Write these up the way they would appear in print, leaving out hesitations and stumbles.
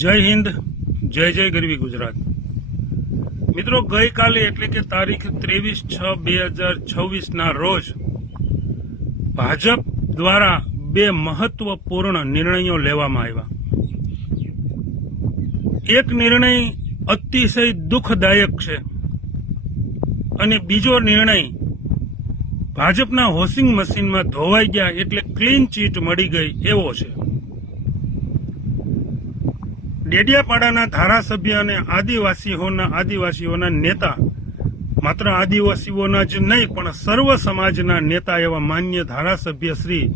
જય હિન્દ, જય જય ગરવી ગુજરાત। મિત્રો, ગઈકાલે એટલે કે તારીખ 23/6/2026 ના રોજ ભાજપ દ્વારા બે મહત્વપૂર્ણ નિર્ણયો લેવામાં આવ્યા। એક નિર્ણય અતિશય દુઃખદાયક છે અને બીજો નિર્ણય ભાજપના વોશિંગ મશીનમાં ધોવાઈ ગયા એટલે ક્લીન ચીટ મળી ગઈ એવો છે। ડેડિયાપાડાના ધારાસભ્ય અને આદિવાસીઓના નેતા, માત્ર આદિવાસીઓના જ નહીં પણ સર્વ સમાજના નેતા એવા માન્ય ધારાસભ્ય શ્રી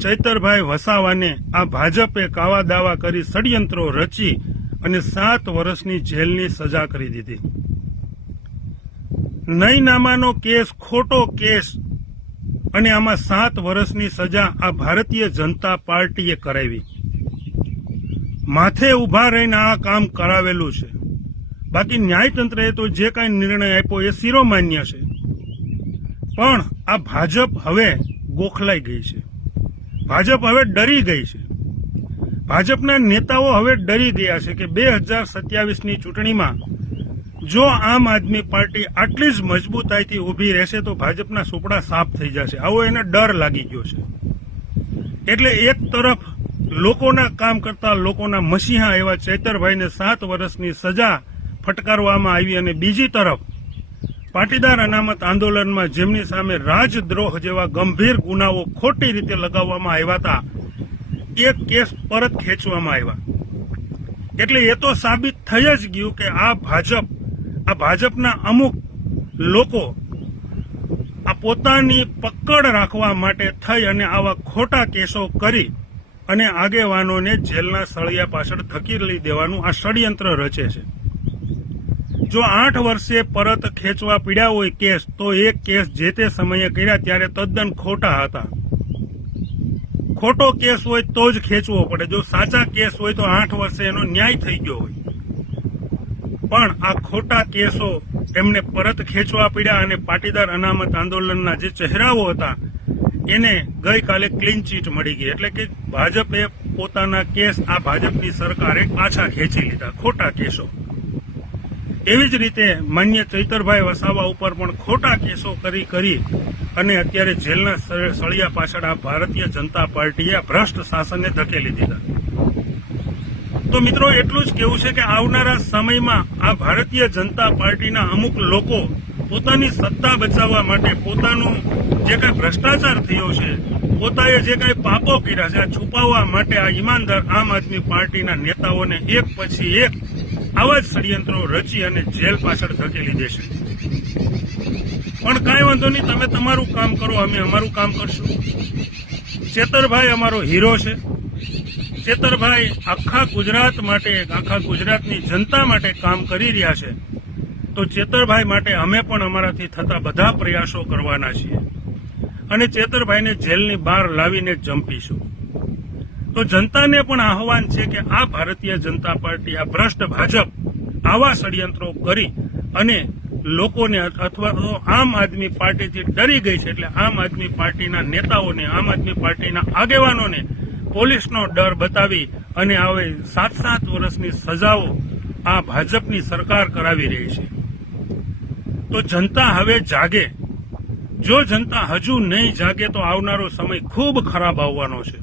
ચૈતરભાઈ વસાવાને આ ભાજપે કાવા દાવા કરી ષડયંત્રો રચી અને 7 વર્ષની જેલની સજા કરી દીધી। નયનામાનો કેસ ખોટો કેસ અને આમાં 7 વર્ષની સજા આ ભારતીય જનતા પાર્ટીએ કરાવી। માથે ઉભા રહીને આ કામ કરાવેલું છે। બાકી ન્યાયતંત્રએ તો જે કાંઈ નિર્ણય આપ્યો એ શિરોમાન્ય છે, પણ આ ભાજપ હવે ગોખલાઈ ગઈ છે। ભાજપ હવે ડરી ગઈ છે। ભાજપના નેતાઓ હવે ડરી ગયા છે કે 2027ની ચૂંટણીમાં જો આમ આદમી પાર્ટી આટલી જ મજબૂતાઈથી ઊભી રહેશે તો ભાજપના સુપડા સાફ થઈ જશે, આવો એને ડર લાગી ગયો છે। એટલે એક તરફ લોકોના કામ કરતા લોકોના મસીહા એવા ચૈતરભાઈને 7 વર્ષની સજા ફટકારવામાં આવી અને બીજી તરફ પાટીદાર અનામત આંદોલનમાં જેમની સામે રાજદ્રોહ જેવા ગંભીર ગુનાઓ ખોટી રીતે લગાવવામાં આવ્યા હતા એ કેસ પરત ખેંચવામાં આવ્યા। એટલે એ તો સાબિત થઈ જ ગયું કે આ ભાજપના અમુક લોકો આ પોતાની પકડ રાખવા માટે થઈ અને આવા ખોટા કેસો કરી અને આગેવાનોને જેલના સળિયા પાછળ ધકેલી દેવાનું આ ષડયંત્ર રચે છે। જો 8 વર્ષે પરત ખેંચવા પીડ્યા હોય કેસ, તો એ કેસ જે તે સમયે કર્યા ત્યારે તદ્દન ખોટા હતા। ખોટો કેસ હોય તો જ ખેંચવો પડે, જો સાચા કેસ હોય તો 8 વર્ષે એનો ન્યાય થઈ ગયો હોય, પણ આ ખોટા કેસો એમને પરત ખેંચવા પડ્યા અને પાટીદાર અનામત આંદોલનના જે ચહેરાઓ હતા એને ગઈકાલે ક્લીન ચીટ મળી ગઈ। એટલે કે ભાજપે પોતાના કેસ આ ભાજપની સરકારે પાછા ખેંચી લીધા, ખોટા કેસો। એવી જ રીતે માન્ય ચૈતરભાઈ વસાવા ઉપર પણ ખોટા કેસો કરી અને અત્યારે જેલના સળિયા પાછળ આ ભારતીય જનતા પાર્ટીએ ભ્રષ્ટ શાસનને ધકેલી દીધા। તો મિત્રો, એટલું જ કહેવું છે કે આવનારા સમયમાં આ ભારતીય જનતા પાર્ટીના અમુક લોકો પોતાની સત્તા બચાવવા માટે, પોતાનું જે કાંઈ ભ્રષ્ટાચાર થયો છે, પોતાએ જે કાંઈ પાપો કર્યા છે, આ છુપાવવા માટે આ ઈમાનદાર આમ આદમી પાર્ટીના નેતાઓને એક પછી એક આવા જ ષડયંત્રો રચી અને જેલ પાછળ ધકેલી દેશે। પણ કાંઈ વાંધો નહીં, તમે તમારું કામ કરો, અમે અમારું કામ કરશું। ચેતરભાઈ અમારો હીરો છે। ચેતરભાઈ આખા ગુજરાત માટે, આખા ગુજરાતની જનતા માટે કામ કરી રહ્યા છે, તો ચેતરભાઈ માટે અમે પણ અમારાથી થતા બધા પ્રયાસો કરવાના છીએ અને ચેતરભાઈને જેલની બહાર લાવીને જ જંપીશું। તો જનતાને પણ આહવાન છે કે આ ભારતીય જનતા પાર્ટી, આ ભ્રષ્ટ ભાજપ આવા ષડયંત્રો કરી અને લોકોને અથવા તો આમ આદમી પાર્ટીથી ડરી ગઈ છે, એટલે આમ આદમી પાર્ટીના નેતાઓને, આમ આદમી પાર્ટીના આગેવાનોને પોલીસનો ડર બતાવી અને આવે 7 વર્ષની સજાઓ આ ભાજપની સરકાર કરાવી રહી છે। તો જનતા હવે જાગે। જો જનતા હજુ નહીં જાગે તો આવનારો સમય ખૂબ ખરાબ આવવાનો છે।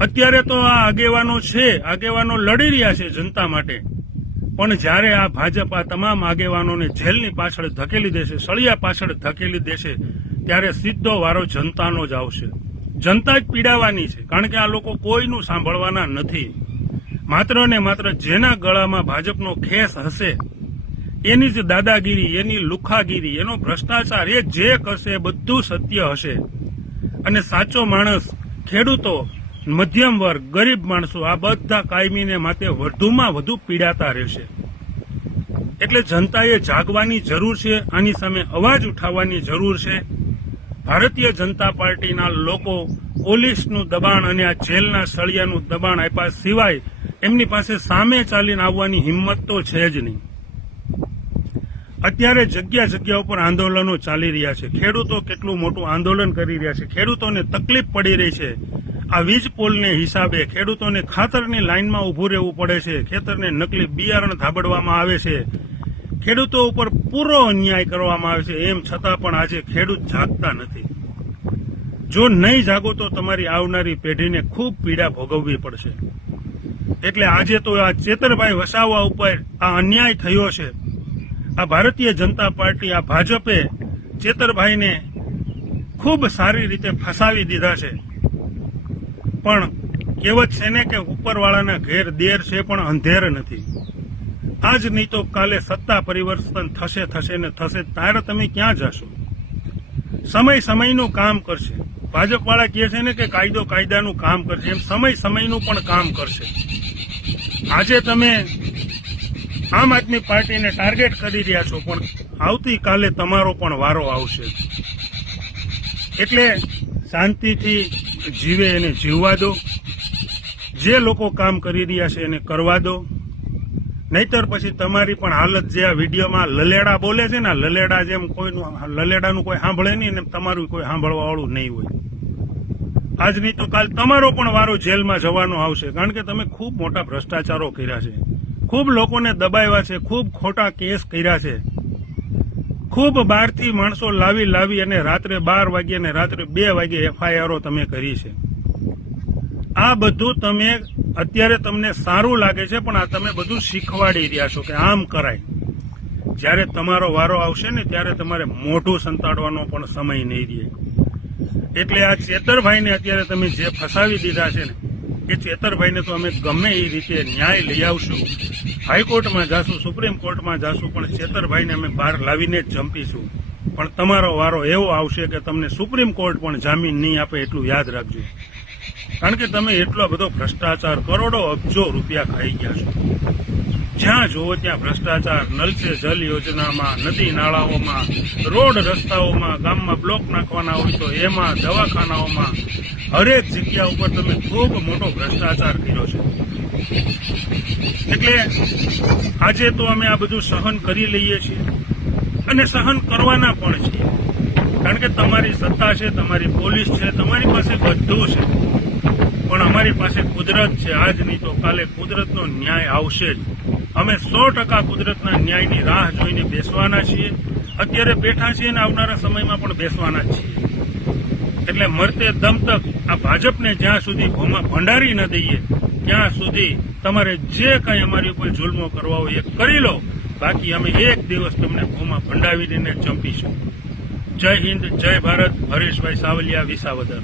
અત્યારે તો આ આગેવાનો લડી રહ્યા છે જનતા માટે, પણ જ્યારે આ ભાજપ આ તમામ આગેવાનોને જેલની પાછળ ધકેલી દેશે, સળિયા પાછળ ધકેલી દેશે, ત્યારે સીધો વારો જનતાનો જ આવશે। જનતા જ પીડાવાની છે, કારણ કે આ લોકો કોઈનું સાંભળવાના નથી। માત્ર ને માત્ર જેના ગળામાં ભાજપનો ખેસ હશે એની જ દાદાગીરી, એની લુખાગીરી, એનો ભ્રષ્ટાચાર, એ જે કરશે એ બધું સત્ય હશે અને સાચો માણસ, ખેડૂતો, મધ્યમ વર્ગ, ગરીબ માણસો આ બધા કાયમીને માટે વધુમાં વધુ પીડાતા રહેશે। એટલે જનતાએ જાગવાની જરૂર છે, આની સામે અવાજ ઉઠાવવાની જરૂર છે। ભારતીય જનતા પાર્ટીના લોકો પોલીસનું દબાણ અને આ જેલના સળિયાનું દબાણ આપ્યા સિવાય એમની પાસે સામે ચાલીને આવવાની હિંમત તો છે જ નહીં। અત્યારે જગ્યા ઉપર આંદોલનો ચાલી રહ્યા છે। ખેડૂતો કેટલું મોટું આંદોલન કરી રહ્યા છે, ખેડૂતોને તકલીફ પડી રહી છે આ વીજ પોલને હિસાબે ખેડૂતોને ખાતરની લાઇનમાં ઊભું રહેવું પડે છે, ખેતરને નકલી બિયારણ ધાબડવામાં આવે છે, ખેડૂતો ઉપર પૂરો અન્યાય કરવામાં આવે છે. એમ છતાં પણ આજે ખેડૂત જાગતા નથી. જો નહીં જાગો તો તમારી આવનારી પેઢીને ખૂબ પીડા ભોગવવી પડશે. એટલે આજે તો આ ચેતરભાઈ વસાવા ઉપર આ અન્યાય થયો છે. આ ભારતીય જનતા પાર્ટી, આ ભાજપે ચેતરભાઈને ખૂબ સારી રીતે ફસાવી દીધા છે. પણ કહેવત છે ને કે ઉપરવાળાના ઘેર દેર છે પણ અંધેર નથી. આજ નહીં તો કાલે સત્તા પરિવર્તન થશે ને થશે. ત્યારે તમે ક્યાં જશો? સમય સમયનું કામ કરશે. ભાજપ વાળા કહે છે ને કે કાયદો કાયદાનું કામ કરશે, એમ સમય સમયનું પણ કામ કરશે. આજે તમે આમ આદમી પાર્ટીને ટાર્ગેટ કરી રહ્યા છો, પણ આવતીકાલે તમારો પણ વારો આવશે. એટલે શાંતિથી જીવે એને જીવવા દો. જે લોકો કામ કરી રહ્યા છે એને કરવા દો. નહીતર પછી તમારી પણ હાલત જે આ વિડીયોમાં લલેડા બોલે છે ને, લલેડા જેમ કોઈનું લલેડાનું કોઈ સાંભળે નહીં ને તમારું કોઈ સાંભળવા વાળું નહીં હોય. આજ નહીં તો કાલ તમારો પણ વારો જેલમાં જવાનો આવશે. કારણ કે તમે ખૂબ મોટા ભ્રષ્ટાચારો કર્યા છે, ખૂબ લોકોને દબાવ્યા છે, ખૂબ ખોટા કેસ કર્યા છે, ખૂબ બહારથી માણસો લાવી અને રાત્રે 12 વાગે અને રાત્રે 2 વાગે એફઆઈઆરો તમે કરી છે. આ બધું તમે અત્યારે તમને સારું લાગે છે, પણ આ તમે બધું શીખવાડી રહ્યા છો કે આમ કરાય. જ્યારે તમારો વારો આવશે ને ત્યારે તમારે મોઢું સંતાડવાનો પણ સમય નહીં રહે. એટલે આ ચેતરભાઈને અત્યારે તમે જે ફસાવી દીધા છે ને, એ ચેતરભાઈને તો અમે ગમે એ રીતે ન્યાય લઈ આવશું. હાઈકોર્ટમાં જાશું, સુપ્રીમ કોર્ટમાં જાશું, પણ ચેતરભાઈને અમે બહાર લાવીને જ જંપીશું. પણ તમારો વારો એવો આવશે કે તમને સુપ્રીમ કોર્ટ પણ જામીન નહીં આપે, એટલું યાદ રાખજો. કારણ કે તમે એટલો બધો ભ્રષ્ટાચાર, કરોડો અબજો રૂપિયા ખાઈ ગયા છો. જ્યાં જોવો ત્યાં ભ્રષ્ટાચાર. નલ સે જલ યોજનામાં, નદી નાળાઓમાં, રોડ રસ્તાઓમાં, ગામમાં બ્લોક નાખવાના હોય તો એમાં, દવાખાનાઓમાં, હરેક જગ્યા ઉપર તમે ખૂબ મોટો ભ્રષ્ટાચાર કર્યો છે. એટલે આજે તો અમે આ બધું સહન કરી લઈએ છીએ અને સહન કરવાના પણ છીએ. કારણ કે તમારી સત્તા છે, તમારી પોલીસ છે, તમારી પાસે બધું છે, પણ અમારી પાસે કુદરત છે. આજ નહીં તો કાલે કુદરતનો ન્યાય આવશે જ. અમે 100% કુદરતના ન્યાયની રાહ જોઈને બેસવાના છીએ. અત્યારે બેઠા છીએ અને આવનારા સમયમાં પણ બેસવાના જ છીએ. એટલે મરતે દમ તક આ ભાજપને જ્યાં સુધી ભોમાં ભંડારી ન દઈએ ત્યાં સુધી તમારે જે કંઈ અમારી ઉપર જુલ્મો કરવા હોય એ કરી લો. બાકી અમે એક દિવસ તમને ભોમાં ભંડાવીને ચંપીશું. જય હિન્દ, જય ભારત. હરીશભાઈ સાવલિયા, વિસાવદર.